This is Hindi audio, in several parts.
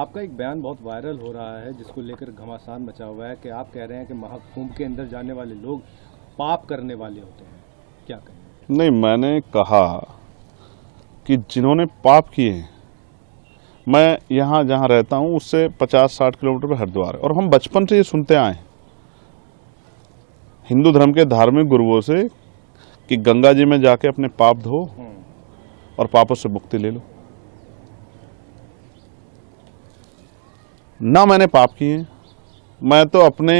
आपका एक बयान बहुत वायरल हो रहा है जिसको लेकर घमासान मचा हुआ है कि आप कह रहे हैं कि महाकुंभ के अंदर जाने वाले लोग पाप करने वाले होते हैं। क्या कहें? नहीं, मैंने कहा कि जिन्होंने पाप किए हैं, मैं यहाँ जहाँ रहता हूँ उससे 50-60 किलोमीटर पे हरिद्वार है और हम बचपन से ये सुनते आए हैं हिंदू धर्म के धार्मिक गुरुओं से कि गंगा जी में जाके अपने पाप धो और पापों से मुक्ति ले लो। ना मैंने पाप किए हैं, मैं तो अपने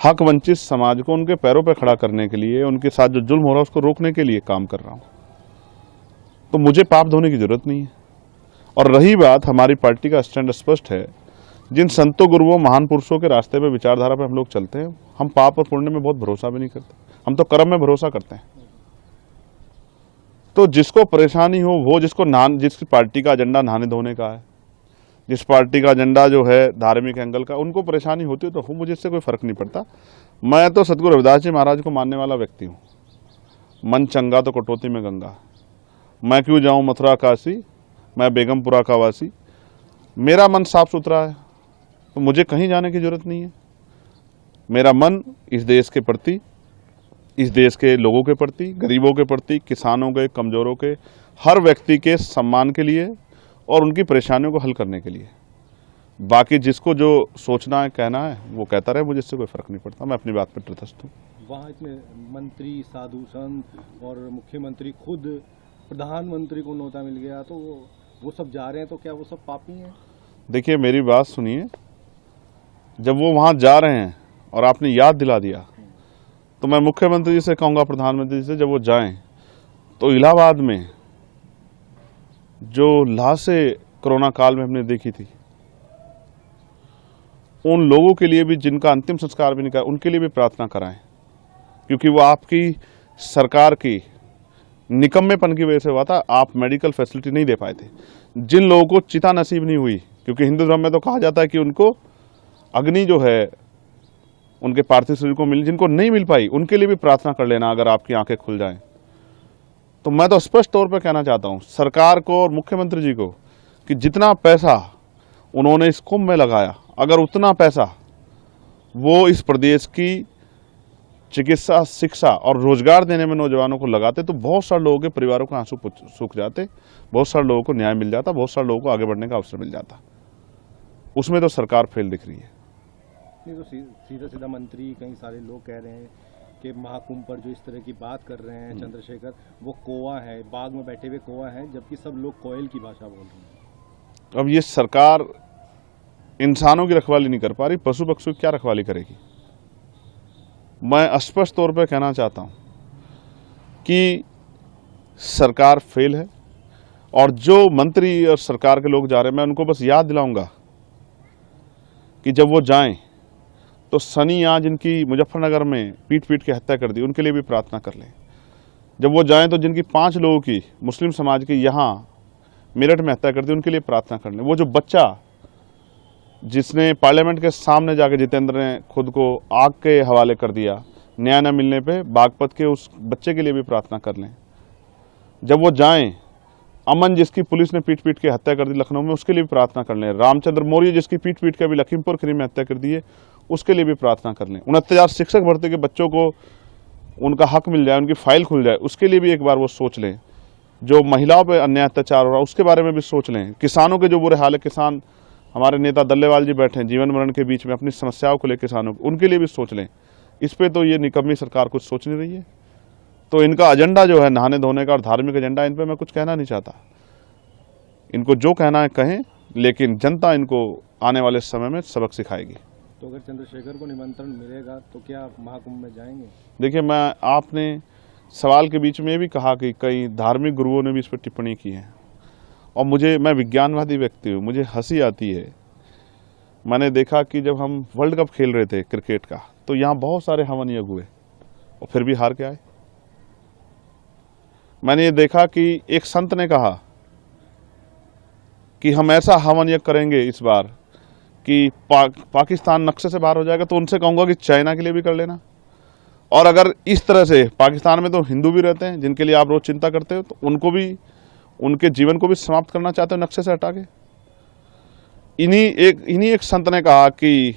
हक वंचित समाज को उनके पैरों पर खड़ा करने के लिए, उनके साथ जो जुल्म हो रहा है उसको रोकने के लिए काम कर रहा हूँ। तो मुझे पाप धोने की जरूरत नहीं है। और रही बात, हमारी पार्टी का स्टैंड स्पष्ट है। जिन संतों गुरुओं महान पुरुषों के रास्ते पे, विचारधारा पे हम लोग चलते हैं। हम पाप और पुण्य में बहुत भरोसा भी नहीं करते, हम तो कर्म में भरोसा करते हैं। तो जिसको परेशानी हो वो, जिसकी पार्टी का एजेंडा नहाने धोने का है, जिस पार्टी का एजेंडा जो है धार्मिक एंगल का, उनको परेशानी होती है तो हो, मुझे इससे कोई फर्क नहीं पड़ता। मैं तो सतगुरु रविदास जी महाराज को मानने वाला व्यक्ति हूँ। मन चंगा तो कटौती में गंगा। मैं क्यों जाऊँ मथुरा काशी, मैं बेगमपुरा का वासी। मेरा मन साफ सुथरा है तो मुझे कहीं जाने की जरूरत नहीं है। मेरा मन इस देश के प्रति, इस देश के लोगों के प्रति, गरीबों के प्रति, किसानों के, कमजोरों के, हर व्यक्ति के सम्मान के लिए और उनकी परेशानियों को हल करने के लिए। बाकी जिसको जो सोचना है, कहना है, वो कहता रहे, मुझे इससे कोई फर्क नहीं पड़ता। मैं अपनी बात पर तटस्थ हूँ। वहाँ इतने मंत्री, साधु संत और मुख्यमंत्री, खुद प्रधानमंत्री को न्योता मिल गया, तो वो सब जा रहे हैं, तो क्या वो सब पापी हैं? देखिए, मेरी बात सुनिए। जब वो वहाँ जा रहे हैं और आपने याद दिला दिया, तो मैं मुख्यमंत्री जी से कहूँगा, प्रधानमंत्री जी से, जब वो जाएं तो इलाहाबाद में जो लाशें कोरोना काल में हमने देखी थी, उन लोगों के लिए भी, जिनका अंतिम संस्कार भी नहीं करा, उनके लिए भी प्रार्थना कराएं। क्योंकि वो आपकी सरकार की निकम्मेपन की वजह से हुआ था। आप मेडिकल फैसिलिटी नहीं दे पाए थे। जिन लोगों को चिता नसीब नहीं हुई, क्योंकि हिंदू धर्म में तो कहा जाता है कि उनको अग्नि जो है उनके पार्थिव शरीर को मिल, जिनको नहीं मिल पाई उनके लिए भी प्रार्थना कर लेना, अगर आपकी आंखें खुल जाएं। तो मैं तो स्पष्ट तौर पर कहना चाहता हूं सरकार को और मुख्यमंत्री जी को कि जितना पैसा उन्होंने इस कुंभ में लगाया, अगर उतना पैसा वो इस प्रदेश की चिकित्सा, शिक्षा और रोजगार देने में नौजवानों को लगाते, तो बहुत सारे लोगों के परिवारों के आंसू सूख जाते, बहुत सारे लोगों को न्याय मिल जाता, बहुत सारे लोगों को आगे बढ़ने का अवसर मिल जाता। उसमें तो सरकार फेल दिख रही है। नहीं तो सीधा सीधा मंत्री, कई सारे लोग कह रहे हैं कि महाकुंभ पर जो इस तरह की बात कर रहे हैं चंद्रशेखर, वो कौवा है, बाग में बैठे हुए कौवा है, जबकि सब लोग कोयल की भाषा बोल रहे हैं। अब ये सरकार इंसानों की रखवाली नहीं कर पा रही, पशु पक्षियों की क्या रखवाली करेगी? मैं स्पष्ट तौर पर कहना चाहता हूं कि सरकार फेल है। और जो मंत्री और सरकार के लोग जा रहे हैं, मैं उनको बस याद दिलाऊंगा कि जब वो जाएं तो सनी आज जिनकी मुजफ्फरनगर में पीट पीट के हत्या कर दी, उनके लिए भी प्रार्थना कर लें। जब वो जाएं तो जिनकी 5 लोगों की, मुस्लिम समाज की, यहाँ मेरठ में हत्या कर दी, उनके लिए प्रार्थना कर लें। वो जो बच्चा जिसने पार्लियामेंट के सामने जाकर जितेंद्र ने खुद को आग के हवाले कर दिया न्याय न मिलने पे, बागपत के, उस बच्चे के लिए भी प्रार्थना कर लें। जब वो जाएं, अमन जिसकी पुलिस ने पीट पीट के हत्या कर दी लखनऊ में, उसके लिए भी प्रार्थना कर लें। रामचंद्र मौर्य जिसकी पीट पीट के अभी लखीमपुर खीरी में हत्या कर दी है, उसके लिए भी प्रार्थना कर लें। 69 शिक्षक भर्ती के बच्चों को उनका हक मिल जाए, उनकी फाइल खुल जाए, उसके लिए भी एक बार वो सोच लें। जो महिलाओं पर अन्याय अत्याचार हो रहा है, उसके बारे में भी सोच लें। किसानों के जो बुरे हाल है, किसान, हमारे नेता दल्लेवाल जी बैठे हैं जीवन मरण के बीच में अपनी समस्याओं को लेकर किसानों को, उनके लिए भी सोच लें। इस पे तो ये निकम्मी सरकार कुछ सोच नहीं रही है। तो इनका एजेंडा जो है नहाने धोने का और धार्मिक एजेंडा, इन पे मैं कुछ कहना नहीं चाहता। इनको जो कहना है कहें, लेकिन जनता इनको आने वाले समय में सबक सिखाएगी। तो अगर चंद्रशेखर को निमंत्रण मिलेगा तो क्या महाकुंभ में जाएंगे? देखिए, आपने सवाल के बीच में ये भी कहा कि कई धार्मिक गुरुओं ने भी इस पर टिप्पणी की है, और मैं विज्ञानवादी व्यक्ति हूँ, मुझे हंसी आती है। मैंने देखा कि जब हम वर्ल्ड कप खेल रहे थे क्रिकेट का, तो यहाँ बहुत सारे हवन यज्ञ हुए और फिर भी हार के आए। मैंने ये देखा कि एक संत ने कहा कि हम ऐसा हवन यज्ञ करेंगे इस बार कि पाकिस्तान नक्शे से बाहर हो जाएगा। तो उनसे कहूँगा कि चाइना के लिए भी कर लेना। और अगर इस तरह से, पाकिस्तान में तो हिंदू भी रहते हैं जिनके लिए आप रोज चिंता करते हो, तो उनको भी, उनके जीवन को भी समाप्त करना चाहते हो नक्शे से हटा के। इन्हीं एक संत ने कहा कि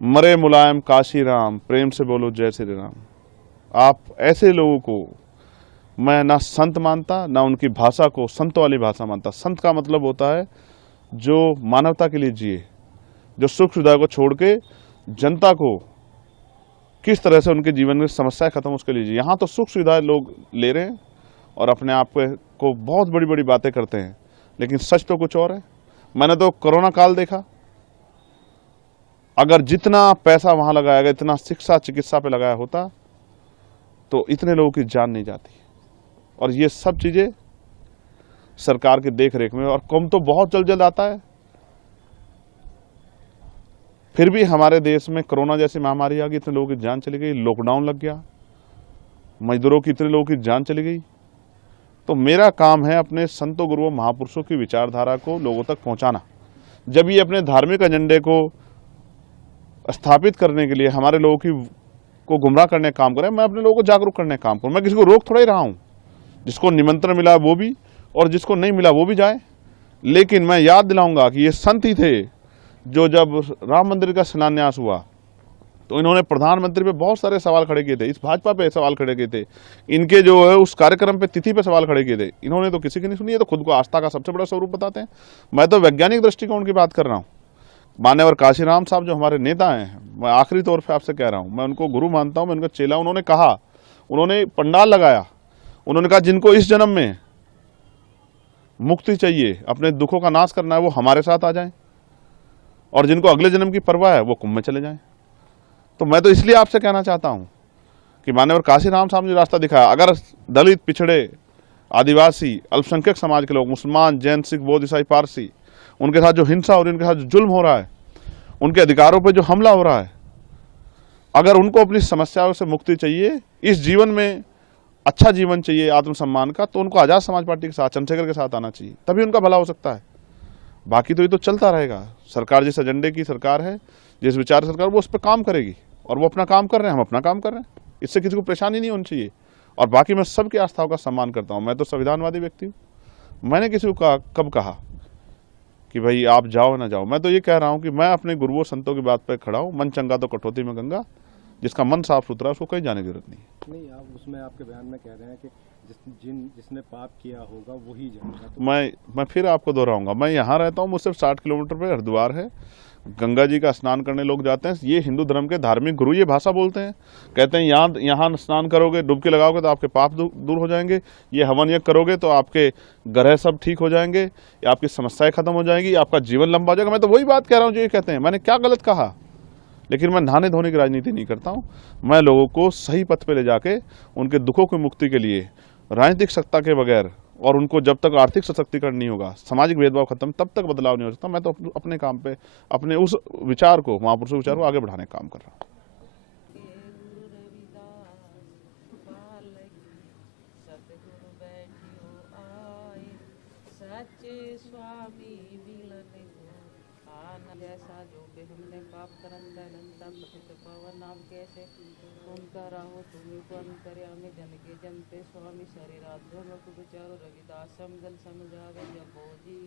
मरे मुलायम काशी राम, प्रेम से बोलो जय श्री राम। आप ऐसे लोगों को मैं ना संत मानता, ना उनकी भाषा को संत वाली भाषा मानता। संत का मतलब होता है जो मानवता के लिए जिए, जो सुख सुविधा को छोड़ के जनता को किस तरह से उनके जीवन में समस्याएं खत्म उसके लिए जिए। यहाँ तो सुख सुविधाएं लोग ले रहे हैं और अपने आप को बहुत बड़ी बड़ी बातें करते हैं, लेकिन सच तो कुछ और है। मैंने तो कोरोना काल देखा, अगर जितना पैसा वहां लगाया गया, इतना शिक्षा चिकित्सा पे लगाया होता तो इतने लोगों की जान नहीं जाती। और ये सब चीजें सरकार की देख रेख में, और कम तो बहुत जल्द जल्द आता है। फिर भी हमारे देश में कोरोना जैसी महामारी आ गई, इतने लोगों की जान चली गई, लॉकडाउन लग गया, मजदूरों की इतने लोगों की जान चली गई। तो मेरा काम है अपने संतों गुरुओं महापुरुषों की विचारधारा को लोगों तक पहुंचाना। जब ये अपने धार्मिक एजेंडे को स्थापित करने के लिए हमारे लोगों को गुमराह करने का काम करें, मैं अपने लोगों को जागरूक करने का काम करूं। मैं किसी को रोक थोड़ा ही रहा हूं, जिसको निमंत्रण मिला वो भी और जिसको नहीं मिला वो भी जाए। लेकिन मैं याद दिलाऊंगा कि ये संत ही थे जो जब राम मंदिर का शिलान्यास हुआ तो इन्होंने प्रधानमंत्री पे बहुत सारे सवाल खड़े किए थे, इस भाजपा पे सवाल खड़े किए थे, इनके जो है उस कार्यक्रम पे तिथि पे सवाल खड़े किए थे। इन्होंने तो किसी की नहीं सुनी। है तो खुद को आस्था का सबसे बड़ा स्वरूप बताते हैं। मैं तो वैज्ञानिक दृष्टिकोण की बात कर रहा हूँ। मान्यवर काशीराम साहब जो हमारे नेता हैं, मैं आखिरी तौर पर आपसे कह रहा हूँ, मैं उनको गुरु मानता हूँ, मैं उनका चेला। उन्होंने कहा, उन्होंने पंडाल लगाया, उन्होंने कहा जिनको इस जन्म में मुक्ति चाहिए, अपने दुखों का नाश करना है, वो हमारे साथ आ जाएं, और जिनको अगले जन्म की परवाह है वो कुंभ में चले जाएं। तो मैं तो इसलिए आपसे कहना चाहता हूं कि मान्यवर काशीराम साहब ने रास्ता दिखाया, अगर दलित, पिछड़े, आदिवासी, अल्पसंख्यक समाज के लोग, मुसलमान, जैन, सिख, बौद्ध, ईसाई, पारसी, उनके साथ जो हिंसा हो रही है, उनके साथ जो जुल्म हो रहा है, उनके अधिकारों पर जो हमला हो रहा है, अगर उनको अपनी समस्याओं से मुक्ति चाहिए, इस जीवन में अच्छा जीवन चाहिए आत्मसम्मान का, तो उनको आजाद समाज पार्टी के साथ, चंद्रशेखर के साथ आना चाहिए, तभी उनका भला हो सकता है। बाकी तो ये तो चलता रहेगा। सरकार जिस एजेंडे की सरकार है, जिस विचार सरकार, वो उस पर काम करेगी, और वो अपना काम कर रहे हैं, हम अपना काम कर रहे हैं। इससे किसी को परेशानी नहीं होनी चाहिए। और बाकी मैं सबकी आस्थाओं का सम्मान करता हूँ। मैं तो संविधानवादी व्यक्ति हूँ। मैंने किसी को कब कहा कि भाई आप जाओ ना जाओ। मैं तो ये कह रहा हूँ कि मैं अपने गुरुओं संतों की बात पर खड़ा हूँ। मन चंगा तो कटौती में गंगा, जिसका मन साफ सुथरा है उसको कहीं जाने की जरूरत नहीं। नहीं, आप उसमें आपके बयान में कह रहे हैं कि जिसने पाप किया होगा वही जाएगा। तो मैं फिर आपको दोहराऊंगा, मैं यहाँ रहता हूँ, मुझसे 60 किलोमीटर पे हरिद्वार है, गंगा जी का स्नान करने लोग जाते हैं। ये हिंदू धर्म के धार्मिक गुरु ये भाषा बोलते हैं, कहते हैं यहाँ स्नान करोगे, डुबकी लगाओगे तो आपके पाप दूर हो जाएंगे, ये हवन यज्ञ करोगे तो आपके ग्रह सब ठीक हो जाएंगे, आपकी समस्याएं खत्म हो जाएंगी, आपका जीवन लंबा हो जाएगा। मैं तो वही बात कह रहा हूँ जो ये कहते हैं। मैंने क्या गलत कहा? लेकिन मैं नहाने धोने की राजनीति नहीं करता हूँ। मैं लोगों को सही पथ पे ले जाके उनके दुखों की मुक्ति के लिए राजनीतिक सत्ता के बगैर, और उनको जब तक आर्थिक सशक्तिकरण नहीं होगा, सामाजिक भेदभाव खत्म, तब तक बदलाव नहीं हो सकता। मैं तो अपने काम पे अपने उस विचार को, महापुरुषों विचार को आगे बढ़ाने का काम कर रहा हूँ। जैसा जो कि हमने पाप करंता दंता पतित पवन नाम कैसे उनका राहो तुम्हें को अंतर्यामी जन के जनते स्वामी शरीराध्य विचारो रविदास समझल समझावे जब बोजी